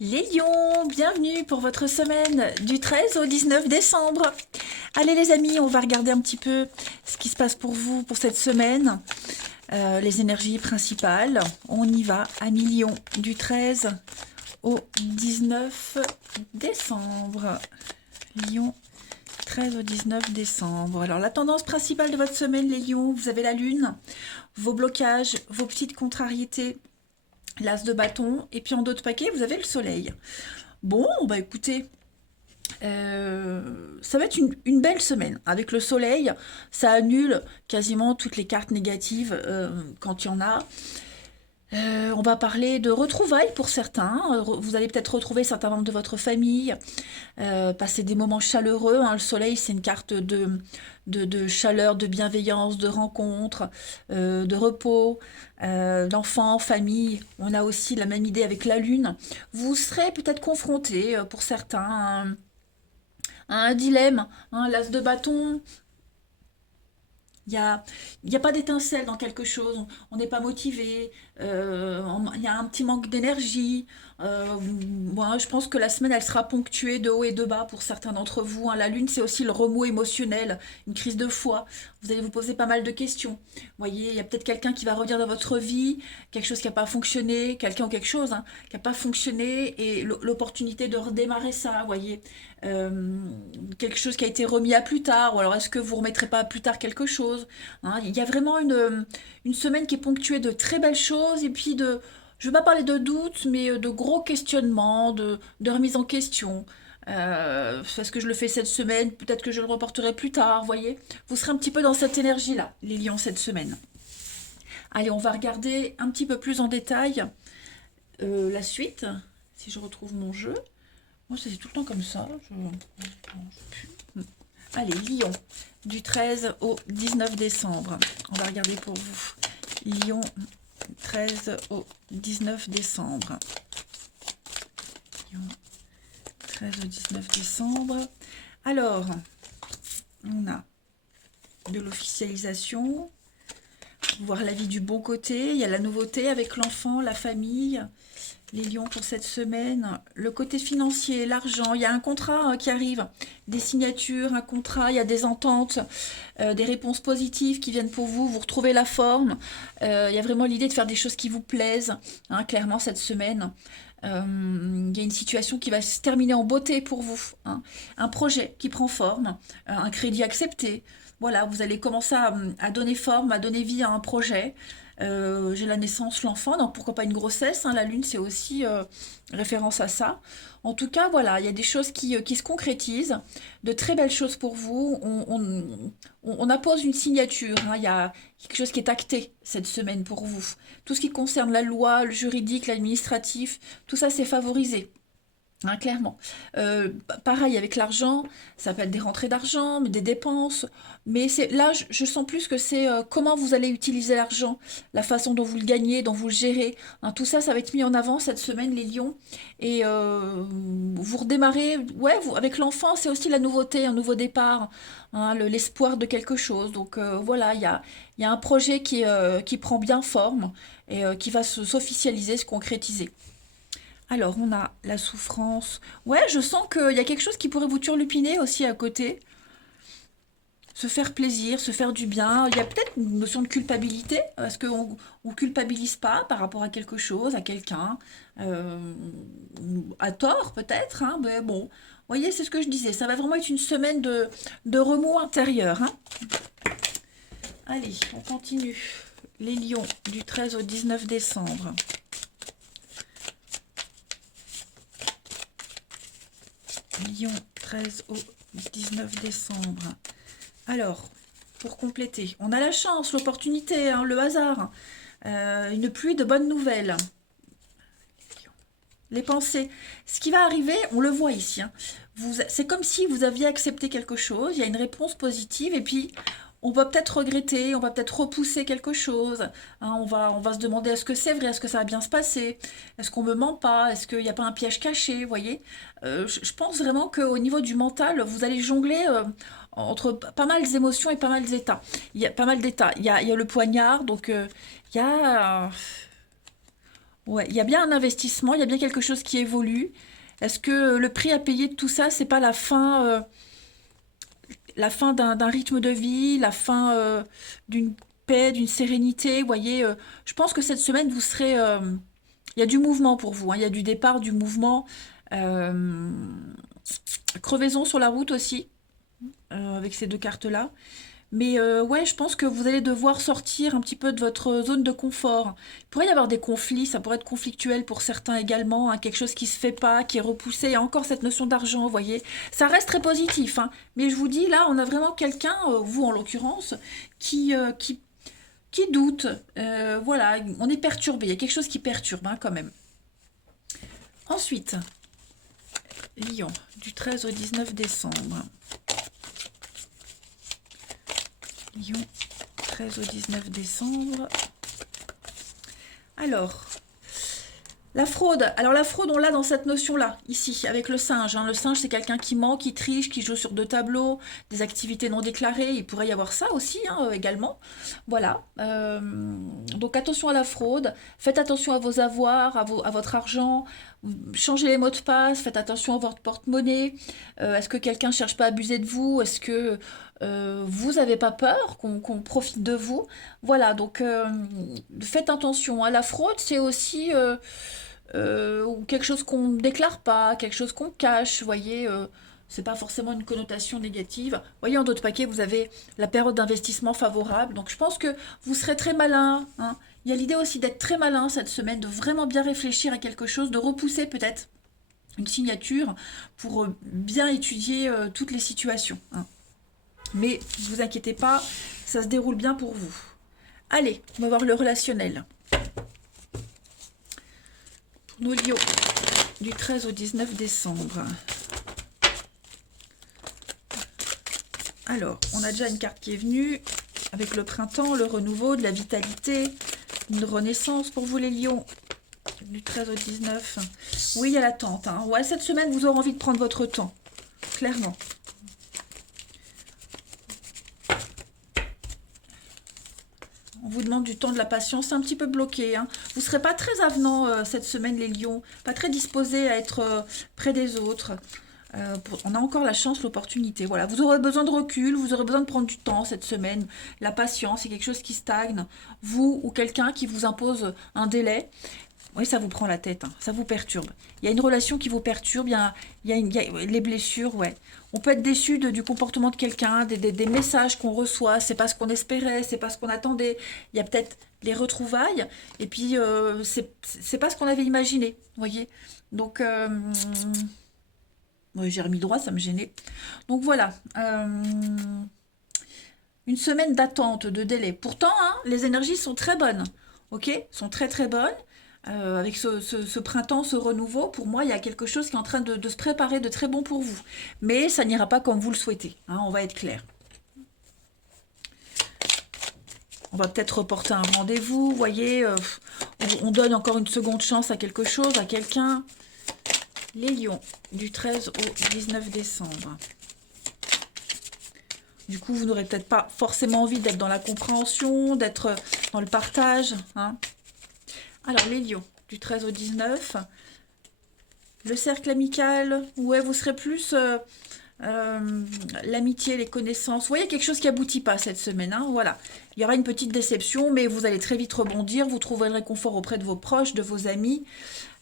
Les lions, bienvenue pour votre semaine du 13 au 19 décembre. Allez les amis, on va regarder un petit peu ce qui se passe pour vous pour cette semaine. Les énergies principales, on y va à millions du 13 au 19 décembre. Lion, 13 au 19 décembre. Alors la tendance principale de votre semaine les lions, vous avez la lune, vos blocages, vos petites contrariétés, l'as de bâton, et puis en dos de paquet, vous avez le soleil. Bon, bah écoutez, ça va être une belle semaine. Avec le soleil, ça annule quasiment toutes les cartes négatives quand il y en a. On va parler de retrouvailles pour certains. Vous allez peut-être retrouver certains membres de votre famille, passer des moments chaleureux, hein. Le soleil, c'est une carte de chaleur, de bienveillance, de rencontre, de repos, d'enfants, famille. On a aussi la même idée avec la lune. Vous serez peut-être confronté, pour certains, à un dilemme, hein, l'as de bâton. Il y a pas d'étincelle dans quelque chose, on n'est pas motivé, il y a un petit manque d'énergie. Moi, je pense que la semaine, elle sera ponctuée de haut et de bas pour certains d'entre vous, hein. La lune, c'est aussi le remous émotionnel, une crise de foi. Vous allez vous poser pas mal de questions. Vous voyez, il y a peut-être quelqu'un qui va revenir dans votre vie, quelque chose qui n'a pas fonctionné, quelqu'un ou quelque chose, hein, qui n'a pas fonctionné, et l'opportunité de redémarrer ça, vous voyez. Euh, Quelque chose qui a été remis à plus tard, ou alors est-ce que vous remettrez pas à plus tard quelque chose, hein. Il y a vraiment une semaine qui est ponctuée de très belles choses, et puis je ne vais pas parler de doutes, mais de gros questionnements, de remise en question. Parce que je le fais cette semaine, peut-être que je le reporterai plus tard, vous voyez. Vous serez un petit peu dans cette énergie-là, les lions, cette semaine. Allez, on va regarder un petit peu plus en détail la suite, si je retrouve mon jeu. Moi, c'est tout le temps comme ça. Allez, Lion, du 13 au 19 décembre. On va regarder pour vous. Lion, 13 au 19 décembre. Lion, 13 au 19 décembre. Alors, on a de l'officialisation, voir la vie du bon côté. Il y a la nouveauté avec l'enfant, la famille. Les lions pour cette semaine, le côté financier, l'argent, il y a un contrat qui arrive, des signatures, un contrat, il y a des ententes, des réponses positives qui viennent pour vous, vous retrouvez la forme, il y a vraiment l'idée de faire des choses qui vous plaisent, hein, clairement cette semaine. Il y a une situation qui va se terminer en beauté pour vous, hein. Un projet qui prend forme, un crédit accepté. Voilà, vous allez commencer à donner forme, à donner vie à un projet. J'ai la naissance, l'enfant, donc pourquoi pas une grossesse, hein, la lune c'est aussi référence à ça. En tout cas, voilà, il y a des choses qui se concrétisent, de très belles choses pour vous. On appose une signature, hein, il y a quelque chose qui est acté cette semaine pour vous. Tout ce qui concerne la loi, le juridique, l'administratif, tout ça c'est favorisé. Hein, clairement. Pareil avec l'argent, ça peut être des rentrées d'argent, mais des dépenses. Mais c'est là, je sens plus que c'est comment vous allez utiliser l'argent, la façon dont vous le gagnez, dont vous le gérez. Hein, tout ça, ça va être mis en avant cette semaine, les lions. Et vous redémarrez, ouais, avec l'enfant, c'est aussi la nouveauté, un nouveau départ, hein, l'espoir de quelque chose. Donc voilà, il y a un projet qui prend bien forme et qui va s'officialiser, se concrétiser. Alors, on a la souffrance. Ouais, je sens qu'il y a quelque chose qui pourrait vous turlupiner aussi à côté. Se faire plaisir, se faire du bien. Il y a peut-être une notion de culpabilité. Est-ce qu'on ne culpabilise pas par rapport à quelque chose, à quelqu'un, euh, à tort peut-être, hein, mais bon, vous voyez, c'est ce que je disais. Ça va vraiment être une semaine de remous intérieur, hein. Allez, on continue. Les lions du 13 au 19 décembre. Lion, 13 au 19 décembre. Alors, pour compléter, on a la chance, l'opportunité, hein, le hasard, une pluie de bonnes nouvelles. Les pensées. Ce qui va arriver, on le voit ici, hein. C'est comme si vous aviez accepté quelque chose, il y a une réponse positive, et puis on va peut-être regretter, on va peut-être repousser quelque chose, hein. On va se demander est-ce que c'est vrai, est-ce que ça va bien se passer, est-ce qu'on me ment pas, est-ce qu'il n'y a pas un piège caché, vous voyez. Je pense vraiment qu'au niveau du mental, vous allez jongler entre pas mal d'émotions et pas mal d'états. Il y a pas mal d'états. Il y a le poignard, donc il y a Ouais, il y a bien un investissement, il y a bien quelque chose qui évolue. Est-ce que le prix à payer de tout ça, c'est pas la fin d'un rythme de vie, la fin d'une paix, d'une sérénité? Vous voyez, je pense que cette semaine, vous serez... il y a du mouvement pour vous, hein, il y a du départ, du mouvement. Euh, crevaison sur la route aussi, avec ces deux cartes-là. Mais ouais, je pense que vous allez devoir sortir un petit peu de votre zone de confort. Il pourrait y avoir des conflits, ça pourrait être conflictuel pour certains également, hein, quelque chose qui se fait pas, qui est repoussé. Il y a encore cette notion d'argent, vous voyez. Ça reste très positif, hein. Mais je vous dis, là, on a vraiment quelqu'un, vous en l'occurrence, qui, euh, qui, qui doute. Voilà, on est perturbé. Il y a quelque chose qui perturbe, hein, quand même. Ensuite, Lion, du 13 au 19 décembre. Lion, 13 au 19 décembre. Alors, la fraude. Alors la fraude, on l'a dans cette notion-là, ici, avec le singe, hein. Le singe, c'est quelqu'un qui ment, qui triche, qui joue sur deux tableaux, des activités non déclarées. Il pourrait y avoir ça aussi, hein, également. Voilà. Donc attention à la fraude. Faites attention à vos avoirs, à votre argent. Changez les mots de passe. Faites attention à votre porte-monnaie. Est-ce que quelqu'un ne cherche pas à abuser de vous? Est-ce que vous n'avez pas peur qu'on profite de vous? Voilà, donc faites attention, hein. La fraude, c'est aussi ou quelque chose qu'on ne déclare pas, quelque chose qu'on cache, vous voyez, c'est pas forcément une connotation négative. Vous voyez, en d'autres paquets, vous avez la période d'investissement favorable, donc je pense que vous serez très malin, hein. Il y a l'idée aussi d'être très malin cette semaine, de vraiment bien réfléchir à quelque chose, de repousser peut-être une signature pour bien étudier toutes les situations, hein. Mais ne vous inquiétez pas, ça se déroule bien pour vous. Allez, on va voir le relationnel. Pour nos lions, du 13 au 19 décembre. Alors, on a déjà une carte qui est venue, avec le printemps, le renouveau, de la vitalité, une renaissance pour vous les lions, du 13 au 19. Oui, il y a l'attente, hein. Ouais, cette semaine, vous aurez envie de prendre votre temps, clairement. On vous demande du temps, de la patience, c'est un petit peu bloqué, hein. Vous ne serez pas très avenant cette semaine, les lions, pas très disposés à être près des autres. On a encore la chance, l'opportunité. Voilà, vous aurez besoin de recul, vous aurez besoin de prendre du temps cette semaine. La patience, c'est quelque chose qui stagne. Vous ou quelqu'un qui vous impose un délai. Oui, ça vous prend la tête, hein, ça vous perturbe. Il y a une relation qui vous perturbe, il y a les blessures, ouais. On peut être déçu du comportement de quelqu'un, des messages qu'on reçoit, c'est pas ce qu'on espérait, c'est pas ce qu'on attendait. Il y a peut-être les retrouvailles, et puis c'est pas ce qu'on avait imaginé, vous voyez. Donc, ouais, j'ai remis droit, ça me gênait. Donc voilà, une semaine d'attente, de délai. Pourtant, hein, les énergies sont très bonnes, ok? Sont très très bonnes. Avec ce printemps, ce renouveau, pour moi, il y a quelque chose qui est en train de se préparer de très bon pour vous. Mais ça n'ira pas comme vous le souhaitez, hein, on va être clair. On va peut-être reporter un rendez-vous, vous voyez, on donne encore une seconde chance à quelque chose, à quelqu'un. Les lions, du 13 au 19 décembre. Du coup, vous n'aurez peut-être pas forcément envie d'être dans la compréhension, d'être dans le partage, hein. Alors, les lions, du 13 au 19. Le cercle amical, ouais, vous serez plus l'amitié, les connaissances. Vous voyez, quelque chose qui aboutit pas cette semaine, hein, voilà. Il y aura une petite déception, mais vous allez très vite rebondir. Vous trouverez le réconfort auprès de vos proches, de vos amis.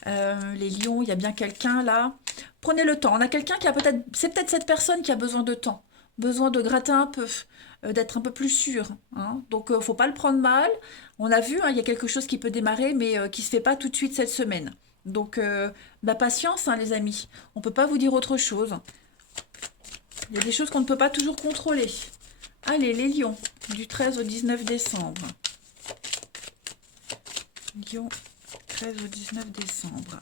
Les lions, il y a bien quelqu'un là. Prenez le temps. On a quelqu'un qui a peut-être... C'est peut-être cette personne qui a besoin de temps. Besoin de gratter un peu, d'être un peu plus sûr, hein. Donc, faut pas le prendre mal. On a vu, hein, il y a quelque chose qui peut démarrer, mais qui se fait pas tout de suite cette semaine. Donc, patience, hein, les amis. On peut pas vous dire autre chose. Il y a des choses qu'on ne peut pas toujours contrôler. Allez, les lions, du 13 au 19 décembre. Lion, 13 au 19 décembre.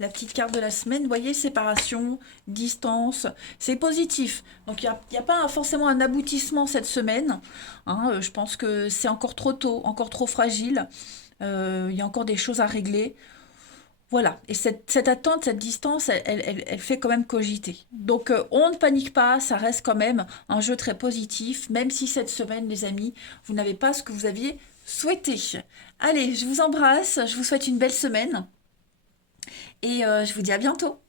La petite carte de la semaine, vous voyez, séparation, distance, c'est positif. Donc, il n'y a pas forcément un aboutissement cette semaine, hein. Je pense que c'est encore trop tôt, encore trop fragile. Il y a encore des choses à régler. Voilà, et cette attente, cette distance, elle fait quand même cogiter. Donc, on ne panique pas, ça reste quand même un jeu très positif, même si cette semaine, les amis, vous n'avez pas ce que vous aviez souhaitez. Allez, je vous embrasse, je vous souhaite une belle semaine et je vous dis à bientôt.